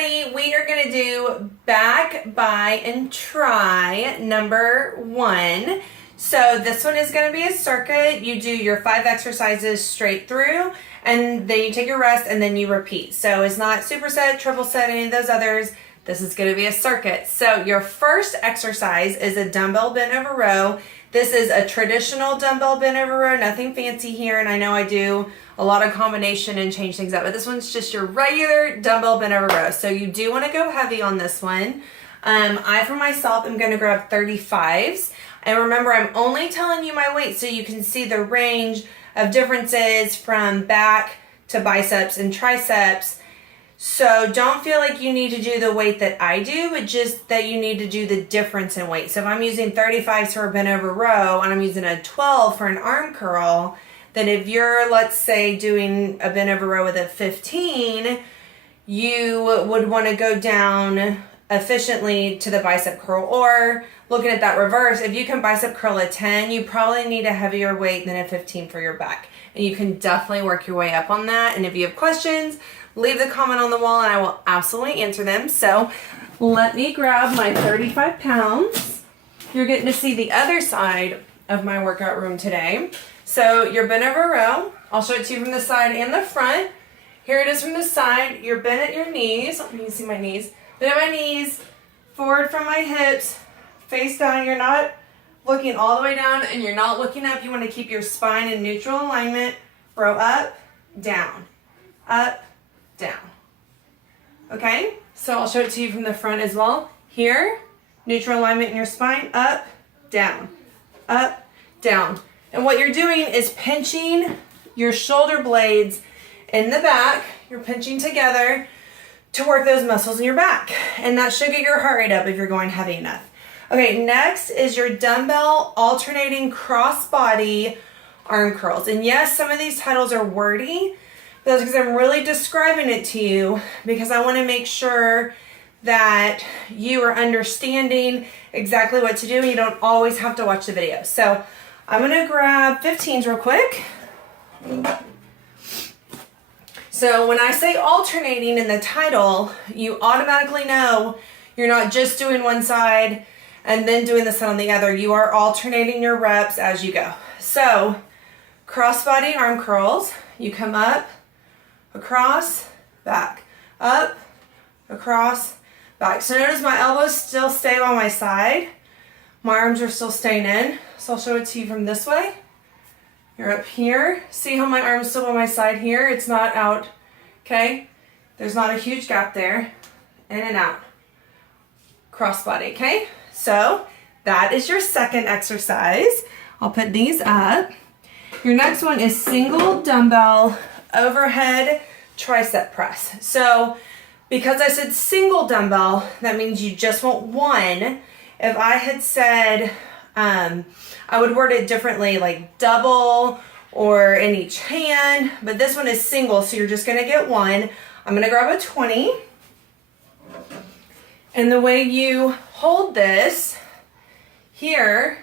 everybody, we are going to do back, by, and try number 1. So this one is going to be a circuit. You do your 5 exercises straight through, and then you take your rest, and then you repeat. So it's not superset, triple set, any of those others. This is going to be a circuit. So your first exercise is a dumbbell bent over row. This is a traditional dumbbell bent over row, nothing fancy here, and I know I do a lot of combination and change things up, but this one's just your regular dumbbell bent over row. So you do want to go heavy on this one. I, for myself, am going to grab 35s. And remember, I'm only telling you my weight so you can see the range of differences from back to biceps and triceps. So don't feel like you need to do the weight that I do, but just that you need to do the difference in weight. So if I'm using 35s for a bent over row and I'm using a 12 for an arm curl, then if you're, let's say, doing a bent over row with a 15, you would want to go down efficiently to the bicep curl. Or looking at that reverse, if you can bicep curl a 10, you probably need a heavier weight than a 15 for your back. And you can definitely work your way up on that. And if you have questions, leave the comment on the wall and I will absolutely answer them. So let me grab my 35 pounds. You're getting to see the other side of my workout room today. So you're bent over row. I'll show it to you from the side and the front. Here it is from the side. You're bent at your knees. Let me see my knees. Bent at my knees, forward from my hips, face down. You're not looking all the way down and you're not looking up. You want to keep your spine in neutral alignment. Row up, down, up, down. Okay, so I'll show it to you from the front as well. Here, neutral alignment in your spine, up, down, up, down. And what you're doing is pinching your shoulder blades in the back. You're pinching together to work those muscles in your back. And that should get your heart rate up if you're going heavy enough. Okay, next is your dumbbell alternating cross-body arm curls. And yes, some of these titles are wordy, but that's because I'm really describing it to you because I want to make sure that you are understanding exactly what to do and you don't always have to watch the video. So I'm going to grab 15s real quick. So when I say alternating in the title, you automatically know you're not just doing one side and then doing the side on the other. You are alternating your reps as you go. So crossbody arm curls, you come up, across, back, up, across, back. So notice my elbows still stay on my side. My arms are still staying in. So I'll show it to you from this way. You're up here. See how my arm's still on my side here? It's not out, okay? There's not a huge gap there. In and out. Crossbody, okay? So that is your second exercise. I'll put these up. Your next one is single dumbbell overhead tricep press. So because I said single dumbbell, that means you just want one. If I had said, I would word it differently, like double or in each hand, but this one is single, so you're just gonna get one. I'm gonna grab a 20. And the way you hold this, here,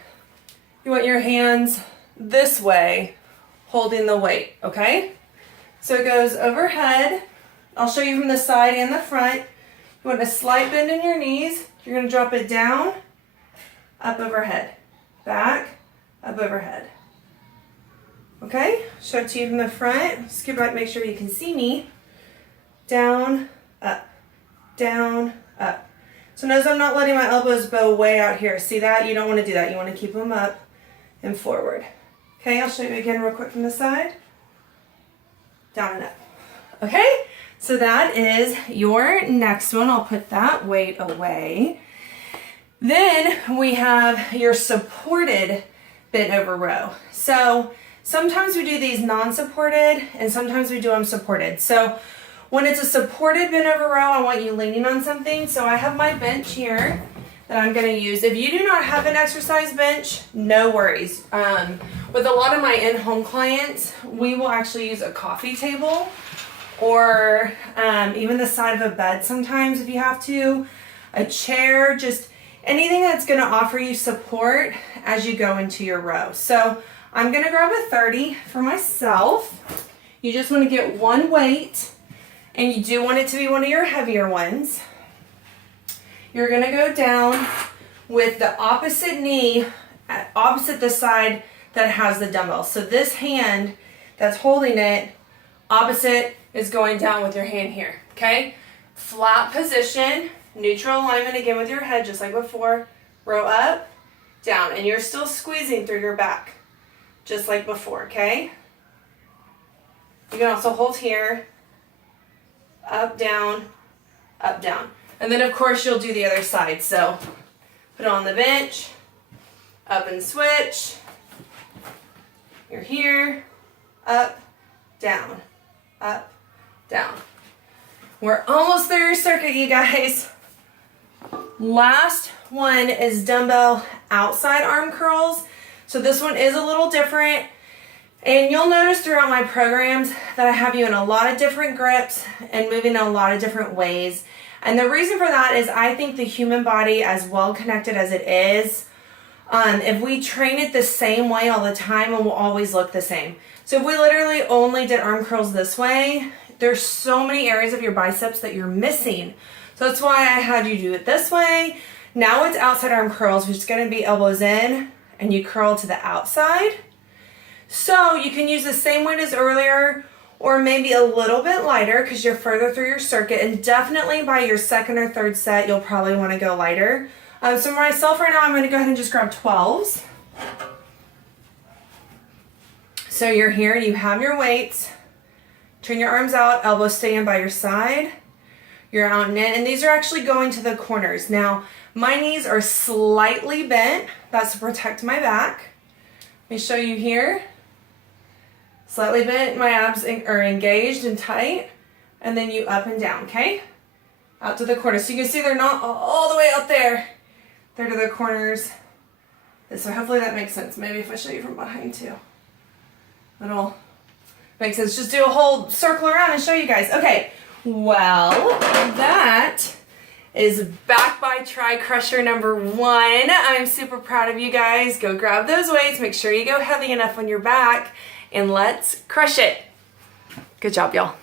you want your hands this way, holding the weight, okay? So it goes overhead. I'll show you from the side and the front. You want a slight bend in your knees. You're gonna drop it down, up overhead, back, up overhead. Okay, show it to you from the front. Scoot back, make sure you can see me. Down, up, down, up. So notice I'm not letting my elbows bow way out here. See that? You don't want to do that. You want to keep them up and forward. Okay, I'll show you again real quick from the side. Down and up. Okay, so that is your next one. I'll put that weight away. Then we have your supported bent over row. So sometimes we do these non-supported and sometimes we do them supported. So when it's a supported bent over row, I want you leaning on something. So I have my bench here that I'm going to use. If you do not have an exercise bench, no worries. With a lot of my in-home clients, we will actually use a coffee table or even the side of a bed sometimes if you have to, a chair, just anything that's going to offer you support as you go into your row. So I'm going to grab a 30 for myself. You just want to get one weight and you do want it to be one of your heavier ones, you're gonna go down with the opposite knee, opposite the side that has the dumbbell. So this hand that's holding it, opposite is going down with your hand here, okay? Flat position, neutral alignment again with your head, just like before. Row up, down, and you're still squeezing through your back, just like before, okay? You can also hold here, up, down, up, down. And then of course you'll do the other side. So put it on the bench, up and switch. You're here, up, down, up, down. We're almost through your circuit, you guys. Last one is dumbbell outside arm curls. So this one is a little different. And you'll notice throughout my programs that I have you in a lot of different grips and moving in a lot of different ways. And the reason for that is I think the human body, as well connected as it is, if we train it the same way all the time, it will always look the same. So if we literally only did arm curls this way, there's so many areas of your biceps that you're missing. So that's why I had you do it this way. Now it's outside arm curls, which is going to be elbows in, and you curl to the outside. So you can use the same weight as earlier, or maybe a little bit lighter because you're further through your circuit, and definitely by your second or third set, you'll probably want to go lighter. So for myself right now, I'm going to go ahead and just grab 12s. So you're here, you have your weights, turn your arms out, elbows stay in by your side, you're out and in, and these are actually going to the corners. Now, my knees are slightly bent, that's to protect my back. Let me show you here. Slightly bent, my abs are engaged and tight, and then you up and down, okay? Out to the corners. So you can see they're not all the way out there. They're to the corners. So hopefully that makes sense. Maybe if I show you from behind too. It'll make sense. Just do a whole circle around and show you guys. Okay, well, that is back by Try Krusher number 1. I'm super proud of you guys. Go grab those weights. Make sure you go heavy enough on your back. And let's crush it. Good job, y'all.